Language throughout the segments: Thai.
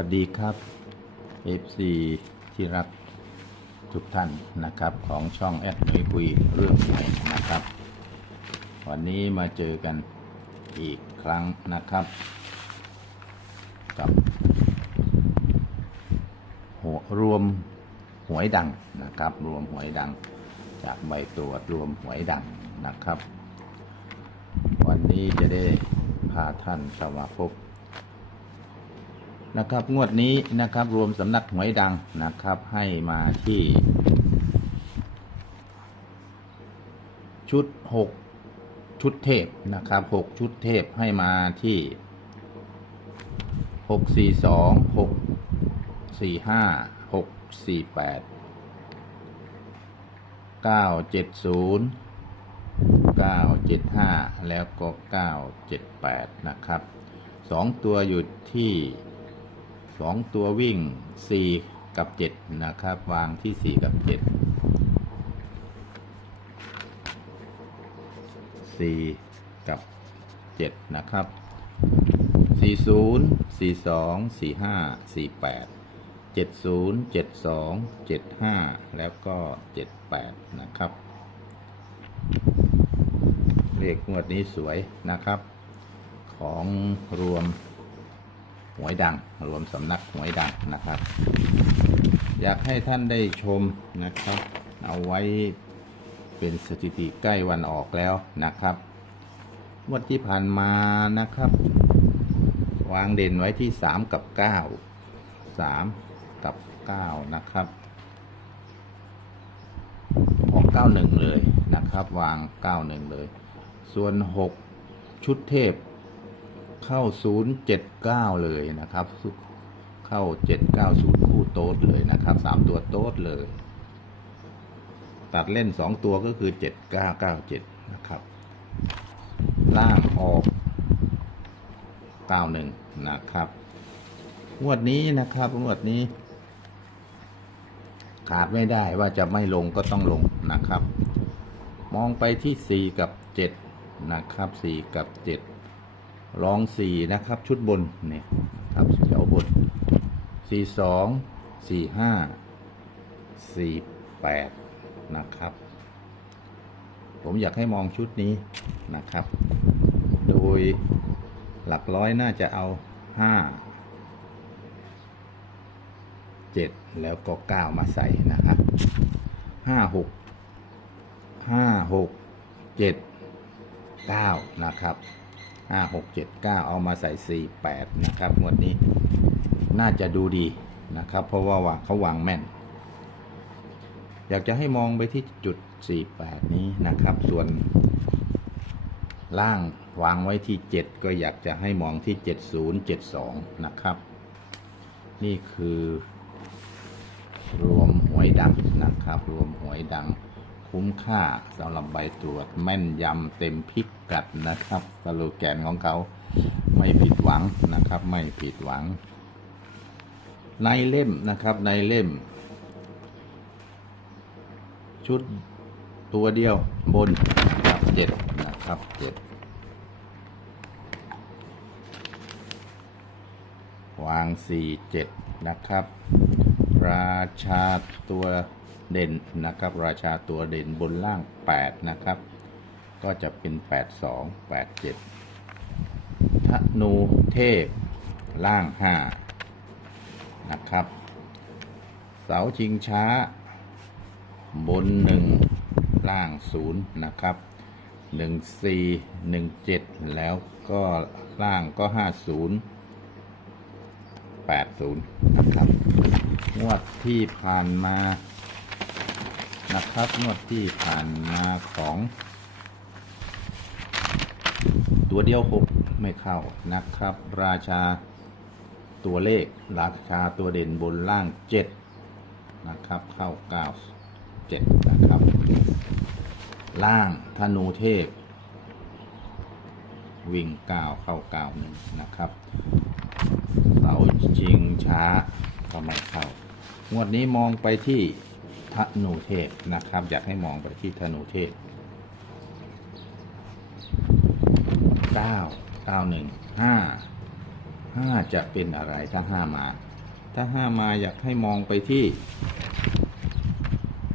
วัสดีครับ FC ที่รักทุกท่านนะครับของช่องแอดนุยคุยเรื่องหวยนะครับ วันนี้มาเจอกันอีกครั้งนะครับ กับหัวรวมหวยดังนะครับ รวมหวยดัง จากใบตรวจรวมหวยดังนะครับ วันนี้จะได้พาท่านเข้ามาพบ นะครับ งวดนี้นะครับ รวมสำนักหวยดังนะครับ ให้มาที่ ชุดหกชุดเทพนะครับหกชุดเทพให้มาที่หกสี่สองหกสี่ห้าหกสี่แปดเก้าเจ็ดศูนย์เก้าเจ็ดห้าแล้วก็เก้าเจ็ดแปดนะครับสองตัวอยู่ที่ สองตัววิ่งสี่กับเจ็ดนะครับ วางที่สี่กับเจ็ดสี่กับเจ็ดนะครับสี่ศูนย์สี่สองสี่ห้าสี่แปดเจ็ดศูนย์เจ็ดสองเจ็ดห้าแล้วก็เจ็ดแปดนะครับ เลขงวดนี้สวยนะครับ ของรวม หวยดัง รวมสำนักหวยดังนะครับ อยากให้ท่านได้ชมนะครับ เอาไว้เป็นสถิติใกล้วันออกแล้วนะครับงวดที่ผ่านมานะครับ วางเด่นไว้ที่สามกับเก้าสามกับเก้านะครับออกเก้าหนึ่งเลยนะครับ วางเก้าหนึ่งเลย ส่วนหกชุดเทพ เข้า079เลยนะครับ เข้า790คู่โต๊ดเลยนะครับ3ตัวโต๊ดเลย ตัดเล่น2ตัวก็คือ7997นะครับ ล่างออก91นะครับงวดนี้นะครับงวดนี้ ขาดไม่ได้ว่าจะไม่ลงก็ต้องลงนะครับ มองไปที่4กับ7นะครับ4กับ7 รองสี่นะครับ ชุดบนเนี่ยครับแถวบนสี่สองสี่ห้าสี่แปดนะครับ ผมอยากให้มองชุดนี้นะครับ โดยหลักร้อยน่าจะเอาห้าเจ็ดแล้วก็เก้ามาใส่นะครับห้าหกห้าหกเจ็ดเก้านะครับ ห้าหกเจ็ดเก้าเอามาใส่สี่แปดนะครับงวดนี้น่าจะดูดีนะครับ เพราะว่าวางเขาวางแม่น อยากจะให้มองไปที่จุดสี่แปดนี้นะครับ ส่วนล่างวางไว้ที่เจ็ดก็อยากจะให้มองที่เจ็ดศูนย์เจ็ดสองนะครับ นี่คือ รวมหวยดังนะครับ รวมหวยดัง คุ้มค่าสำหรับใบตรวจแม่นยำเต็มพิกัดนะครับ สโลแกนของเขาไม่ผิดหวังนะครับ ไม่ผิดหวัง ในเล่มนะครับ ในเล่ม ชุดตัวเดียวบนนะครับเจ็ดนะครับเจ็ดวางสี่เจ็ดนะครับ ราชาตัว เด่นนะครับ ราชาตัวเด่นบนล่าง 8 นะครับ ก็จะเป็น 8 2 8 7ธนูเทพล่าง 5 นะครับ เสาชิงช้า บน 1 ล่าง 0 นะครับ 1 4 1 7 แล้วก็ล่างก็ 50 80 นะครับ งวดที่ผ่านมา นะครับงวดที่ผ่านมาของ ตัวเดียวหกไม่เข้านะครับ ราชาตัวเลข ราชาตัวเด่นบนล่างเจ็ดนะครับ เข้าเก้าเจ็ดนะครับ ล่างธนูเทพ วิ่งเก้าเข้าเก้าหนึ่งนะครับเสาชิงช้าก็ไม่เข้างวดนี้มองไปที่ นูเทพนะครับ อยากให้มองไปที่ธนูเทพเก้าเก้าหนึ่งห้าห้าจะเป็นอะไรถ้าห้ามา ถ้าห้ามาอยากให้มองไปที่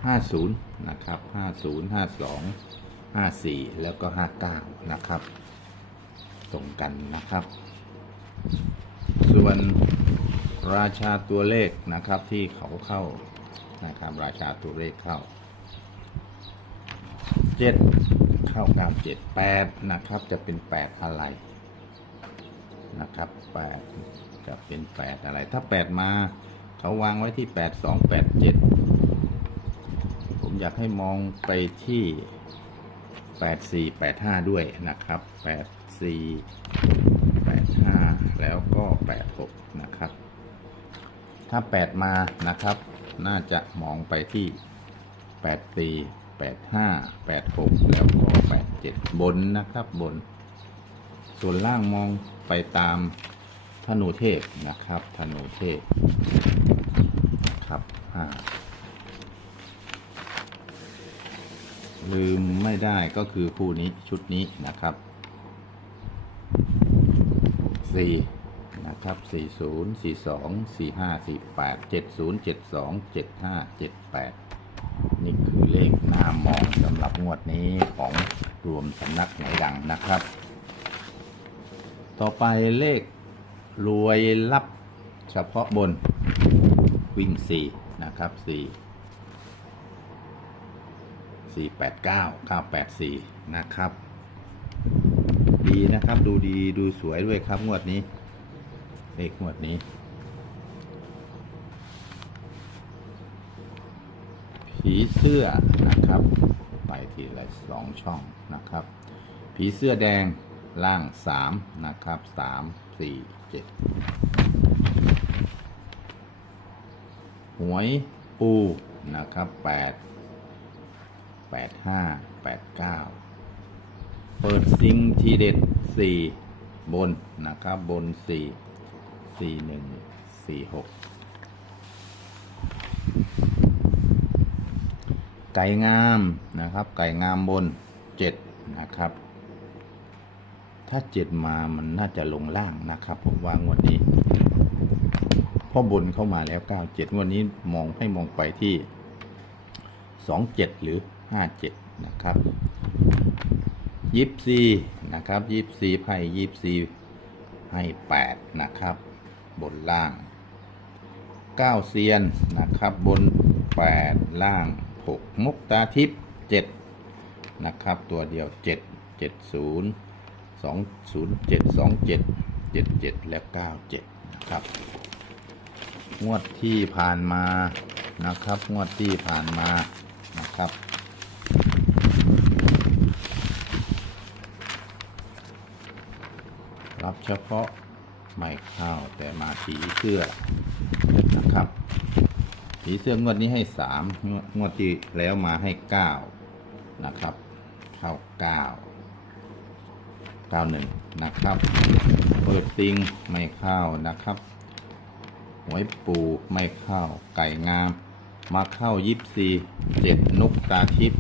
ห้าศูนย์นะครับห้าศูนย์ห้าสองห้าสี่แล้วก็ห้าเก้านะครับ ตรงกันนะครับ ส่วนราชาตัวเลขนะครับที่เขาเข้า นะครับราชาตัวเลขเข้าเจ็ดเข้าเก้าเจ็ดแปดนะครับ จะเป็นแปดอะไรนะครับแปดจะเป็นแปดอะไร ถ้าแปดมาเขาวางไว้ที่แปดสองแปดเจ็ดผมอยากให้มองไปที่แปดสี่แปดห้าด้วยนะครับแปดสี่แปดห้าแล้วก็แปดหกนะครับ ถ้าแปดมานะครับ น่าจะมองไปที่ 84 85 86 แล้วก็ 87 บนนะครับบน ส่วนล่างมองไปตามธนูเทพนะครับธนูเทพนะครับ5ลืมไม่ได้ก็คือคู่นี้ชุดนี้นะครับ4 ทับ40 42 45 48 70 72 75 78 นี่คือเลขหน้ามองสำหรับงวดนี้ของรวมสำนักไหนดังนะครับ ต่อไปเลขรวยรับเฉพาะบนวิ่ง 4 นะครับ 4 489 984 นะครับ ดีนะครับดูดีดูสวยด้วยครับงวดนี้ เลขงวดนี้ ผีเสื้อนะครับ ไปทีละสองช่องนะครับ ผีเสื้อแดงล่างสามนะครับสามสี่เจ็ดหวยปูนะครับแปดแปดห้าแปดเก้าเปิดซิงทีเด็ดสี่บนนะครับบนสี่ สี่หนึ่งสี่หกไก่งามนะครับ ไก่งามบนเจ็ดนะครับ ถ้าเจ็ดมามันน่าจะลงล่างนะครับ ผมว่างวดนี้พราะบนเข้ามาแล้วเก้าเจ็ดงวดนี้มองให้มองไปที่สองเจ็ดหรือห้าเจ็ดนะครับยิบซีนะครับยิบซีไพ่ยิบซีให้แปดนะครับ บนล่างเก้าเซียนนะครับบนแปดล่างหกมุกตาทิพย์เจ็ดนะครับ ตัวเดียวเจ็ดเจ็ดศูนย์สองศูนย์เจ็ดสองเจ็ดเจ็ดเจ็ดและเก้าเจ็ดนะครับ งวดที่ผ่านมานะครับ งวดที่ผ่านมานะครับรับเฉพาะ ไม่เข้าแต่มาผีเสื้อนะครับผีเสื้องวดนี้ให้สามงวดงวดที่แล้วมาให้เก้านะครับ เข้าเก้าเก้าหนึ่งนะครับ เปิดติงไม่เข้านะครับหวยปูไม่เข้าไก่งาม มาเข้ายิบซีเจ็ดนกตาทิพย์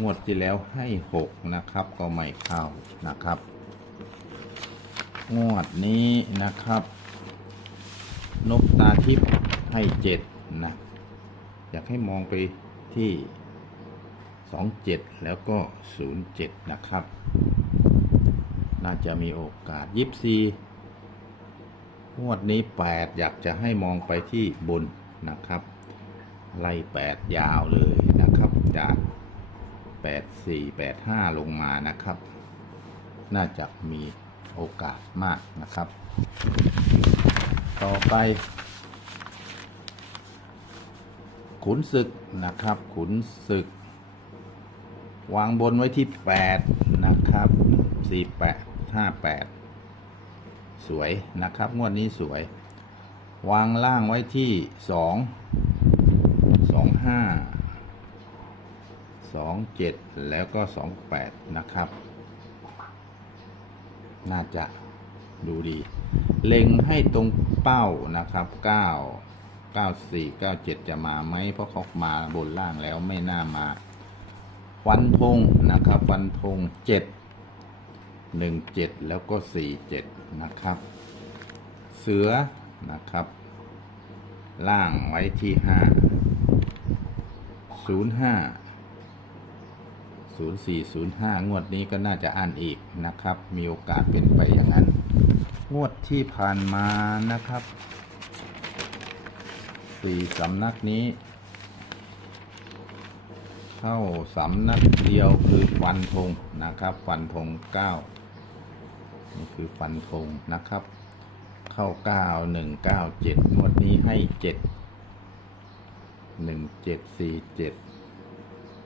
งวดที่แล้วให้หกนะครับ ก็ไม่เข้านะครับ งวดนี้นะครับ นกตาทิพย์ให้เจ็ดนะ อยากให้มองไปที่สองเจ็ดแล้วก็ศูนย์เจ็ดนะครับ น่าจะมีโอกาสยิบซีงวดนี้แปดอยากจะให้มองไปที่บนนะครับ ไล่แปดยาวเลยนะครับ จากแปดสี่แปดห้าลงมานะครับ น่าจะมี โอกาสมากนะครับ ต่อไป ขุนศึกนะครับ ขุนศึก วางบนไว้ที่แปดนะครับสี่แปดห้าแปดสวยนะครับ งวดนี้สวย วางล่างไว้ที่สองสองห้าสองเจ็ดแล้วก็สองแปดนะครับ น่าจะดูดี เล็งให้ตรงเป้านะครับ 9 94 97 จะมาไหมเพราะเขามาบนล่างแล้วไม่น่ามาฟันธงนะครับฟันธง7 17แล้วก็47นะครับ เสือนะครับ ล่างไว้ที่ห้าศูนย์ห้าศูนย์สี่ศูนย์ ห้างวดนี้ก็น่าจะอ่านอีกนะครับ มีโอกาสเป็นไปอย่างนั้น งวดที่ผ่านมานะครับสี่สำนักนี้ เข้าสำนักเดียวคือฟันธงนะครับ ฟันธงเก้านี่คือฟันธงนะครับ เข้าเก้าหนึ่งเก้าเจ็ดงวดนี้ให้เจ็ดหนึ่งเจ็ดสี่เจ็ด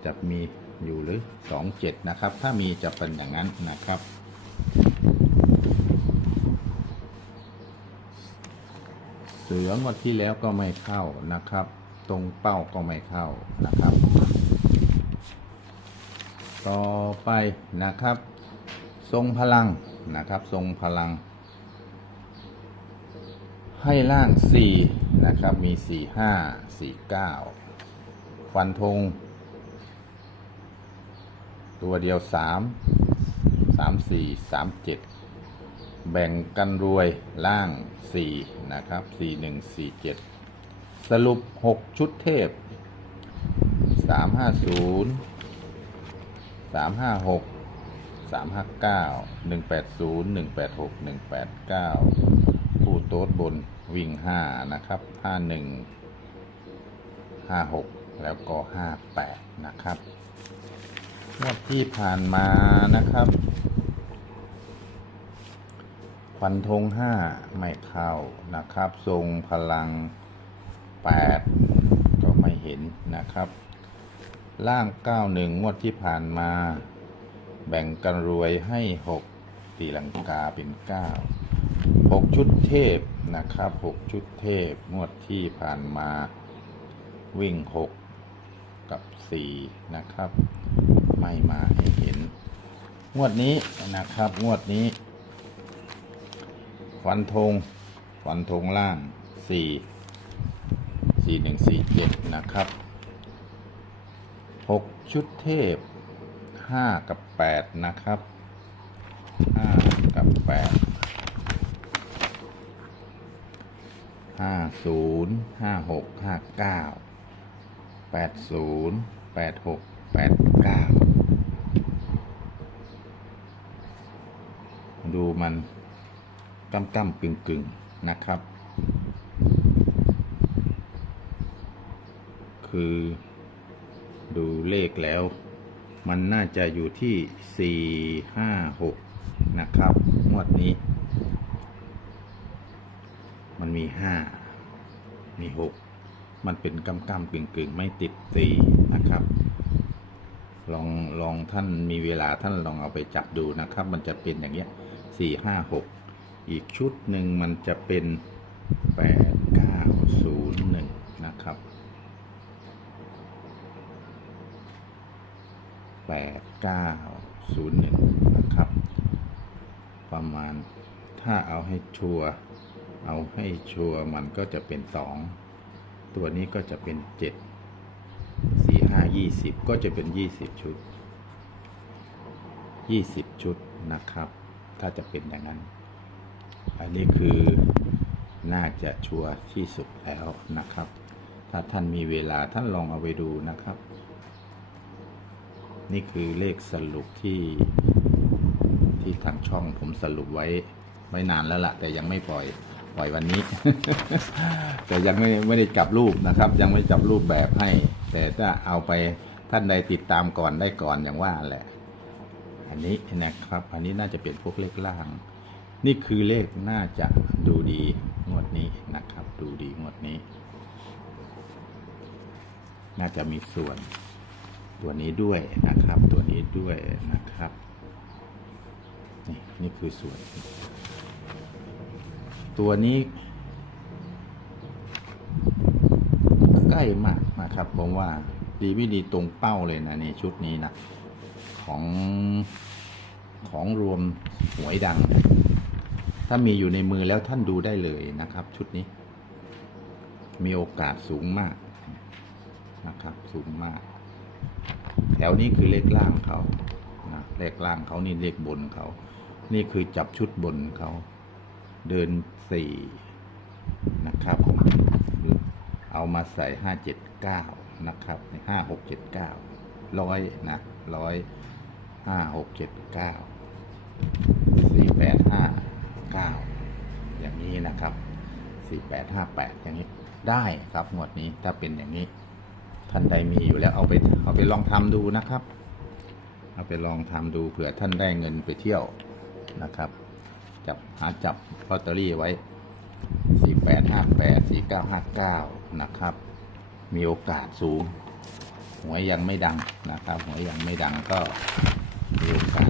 จะมี อยู่หรือสองเจ็ดนะครับ ถ้ามีจะเป็นอย่างนั้นนะครับเสืองวดที่แล้วก็ไม่เข้านะครับ ตรงเป้าก็ไม่เข้านะครับ ต่อไปนะครับ ทรงพลังนะครับ ทรงพลัง ให้ล่างสี่นะครับ มีสี่ห้าสี่เก้าฟันธง ตัวเดียวสามสามสี่สามเจ็ดแบ่งกันรวยล่างสี่นะครับสี่หนึ่งสี่เจ็ดสรุปหกชุดเทพสามห้าศูนย์สามห้าหกสามห้าเก้าหนึ่งแปดศูนย์หนึ่งแปดหกหนึ่งแปดเก้าผู้โต๊ดบนวิ่งห้านะครับห้าหนึ่งห้าหกแล้วก็ห้าแปดนะครับ งวดที่ผ่านมานะครับฟันธงห้าไม่เข้านะครับ ทรงพลังแปดก็ไม่เห็นนะครับ ล่างเก้าหนึ่งงวดที่ผ่านมา แบ่งกันรวยให้หกตีลังกาเป็นเก้าหกชุดเทพนะครับหกชุดเทพงวดที่ผ่านมาวิ่งหกกับสี่นะครับ ไม่มาให้เห็น งวดนี้นะครับ งวดนี้ ฟันธงฟันธงล่างสี่สี่หนึ่งสี่เจ็ดนะครับหกชุดเทพห้ากับแปดนะครับห้ากับแปดห้าศูนย์ห้าหกห้าเก้าแปดศูนย์แปดหกแปดเก้าดูมัน กำกำกึ่งกึ่งนะครับ คือ ดูเลขแล้ว มันน่าจะอยู่ที่สี่ห้าหกนะครับ งวดนี้ มันมีห้ามีหกมันเป็นกำกำกึ่งกึ่งไม่ติดสี่นะครับลองลองท่านมีเวลาท่านลองเอาไปจับดูนะครับ มันจะเป็นอย่างเงี้ยสี่ห้าหก อีกชุดหนึ่งมันจะเป็นแปดเก้าศูนย์หนึ่งนะครับแปดเก้าศูนย์หนึ่งนะครับ ประมาณถ้าเอาให้ชัวร์เอาให้ชัวร์มันก็จะเป็นสองตัวนี้ก็จะเป็นเจ็ดสี่ห้ายี่สิบก็จะเป็นยี่สิบชุดยี่สิบชุดนะครับ ถ้าจะเป็นอย่างนั้น อันนี้คือน่าจะชัวร์ที่สุดแล้วนะครับ ถ้าท่านมีเวลาท่านลองเอาไปดูนะครับ นี่คือเลขสรุปที่ที่ทางช่องผมสรุปไว้ไว้นานแล้วละ่ะ แต่ยังไม่ปล่อยปล่อยวันนี้ แต่ยังไม่ไม่ได้จับรูปนะครับ ยังไม่จับรูปแบบให้ แต่ถ้าเอาไปท่านใดติดตามก่อนได้ก่อนอย่างว่าแหละ อันนี้นะครับ อันนี้น่าจะเป็นพวกเลขล่าง นี่คือเลขน่าจะดูดีงวดนี้นะครับ ดูดีงวดนี้ น่าจะมีส่วน ตัวนี้ด้วยนะครับ ตัวนี้ด้วยนะครับ นี่นี่คือส่วน ตัวนี้ใกล้มากนะครับผมว่าดีไม่ดีตรงเป้าเลยนะนี่ชุดนี้นะของของรวมหวยดัง ถ้ามีอยู่ในมือแล้วท่านดูได้เลยนะครับ ชุดนี้ มีโอกาสสูงมากนะครับ สูงมาก แถวนี้คือเลขล่างเขานะเลขล่างเขานี่เลขบนเขา นี่คือจับชุดบนเขา เดินสี่นะครับผมเอามาใส่ห้าเจ็ดเก้านะครับห้าหกเจ็ดเก้าร้อยนะร้อยห้าหกเจ็ดเก้าสี่แปดห้า เก้าอย่างนี้นะครับสี่แปดห้าแปดอย่างนี้ได้ครับงวดนี้ถ้าเป็นอย่างนี้ ท่านใดมีอยู่แล้วเอาไปเอาไปลองทำดูนะครับ เอาไปลองทำดูเผื่อท่านได้เงินไปเที่ยวนะครับ จับหาจับลอตเตอรี่ไว้ 4858 4959 นะครับ มีโอกาสสูงหวยยังไม่ดังนะครับหวยยังไม่ดังก็มีโอกาส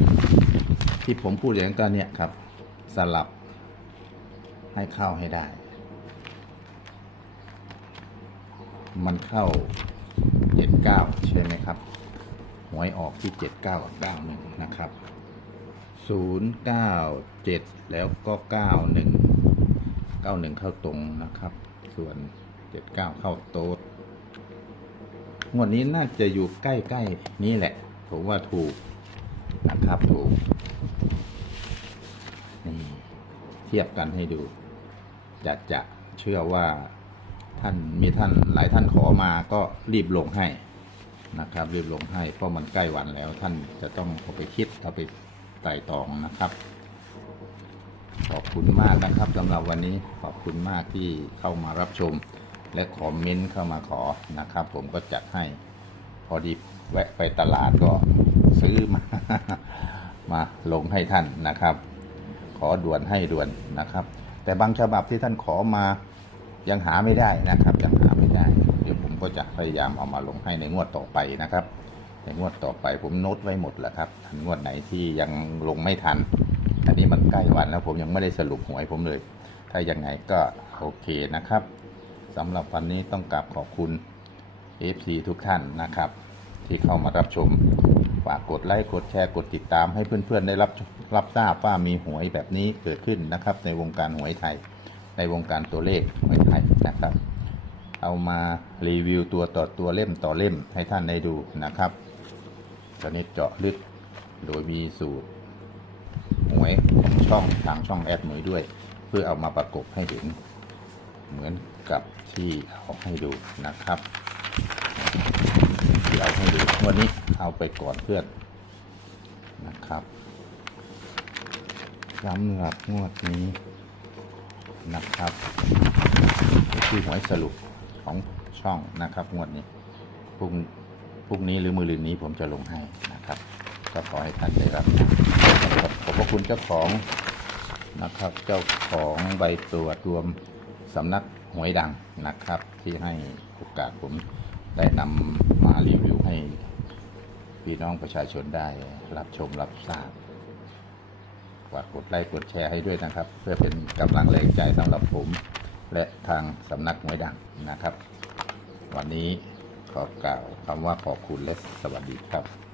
ที่ผมพูดอย่างนั้นก็เนี่ยครับ สลับ ให้เข้าให้ได้ มันเข้า79ใช่ไหมครับหวยออกที่79กับ91นะครับ097แล้วก็91 91เข้าตรงนะครับ ส่วน79เข้าโต๊ดงวดนี้น่าจะอยู่ใกล้ๆนี้แหละ ผมว่าถูกนะครับถูก นี่ เทียบกันให้ดู จะจะเชื่อว่าท่านมีท่านหลายท่านขอมาก็รีบลงให้นะครับ รีบลงให้เพราะมันใกล้วันแล้วท่านจะต้องเอาไปคิดเอาไปไต่ตองนะครับ ขอบคุณมากนะครับสำหรับวันนี้ขอบคุณมากที่เข้ามารับชม และคอมเมนต์เข้ามาขอนะครับ ผมก็จัดให้ พอดีแวะไปตลาดก็ซื้อมามาลงให้ท่านนะครับ ขอด่วนให้ด่วนนะครับ แต่บางฉบับที่ท่านขอมายังหาไม่ได้นะครับยังหาไม่ได้ เดี๋ยวผมก็จะพยายามเอามาลงให้ในงวดต่อไปนะครับ ในงวดต่อไปผมโน้ตไว้หมดแล้วครับอันงวดไหนที่ยังลงไม่ทัน อันนี้มันใกล้วันแล้วผมยังไม่ได้สรุปหวยผมเลย ถ้ายังไงก็โอเคนะครับสำหรับวันนี้ต้องกราบขอบคุณ FC ทุกท่านนะครับ ที่เข้ามารับชม ฝากกดไลค์กดแชร์กดติดตามให้เพื่อนๆได้รับรับทราบว่ามีหวยแบบนี้เกิดขึ้นนะครับ ในวงการหวยไทย ในวงการตัวเลขหวยไทยนะครับ เอามารีวิวตัวต่อตัวเล่มต่อเล่มให้ท่านได้ดูนะครับตอนนี้เจาะลึกโดยมีสูตรหวยของช่องทางช่องแอดหมวยด้วย เพื่อเอามาประกบให้เห็น เหมือนกับที่เอาให้ดูนะครับที่เอาให้ดูวันนี้ เอาไปก่อนเพื่อนนะครับสำหรับงวดนี้นะครับคือหวยสรุปของช่องนะครับ งวดนี้พรุ่งพรุ่งนี้หรือมือลืนนี้ผมจะลงให้นะครับ ก็ขอให้ท่านได้รับนะครับขอบพระคุณเจ้าของนะครับ เจ้าของใบตรวจรวมสำนักหวยดังนะครับ ที่ให้โอกาสผมได้นำมารีวิวให้ พี่น้องประชาชนได้รับชมรับทราบฝากกดไลค์กดแชร์ให้ด้วยนะครับ เพื่อเป็นกำลังแรงใจสำหรับผม และทางสำนักหวยดังนะครับ วันนี้ขอกล่าวคำว่าขอบคุณและสวัสดีครับ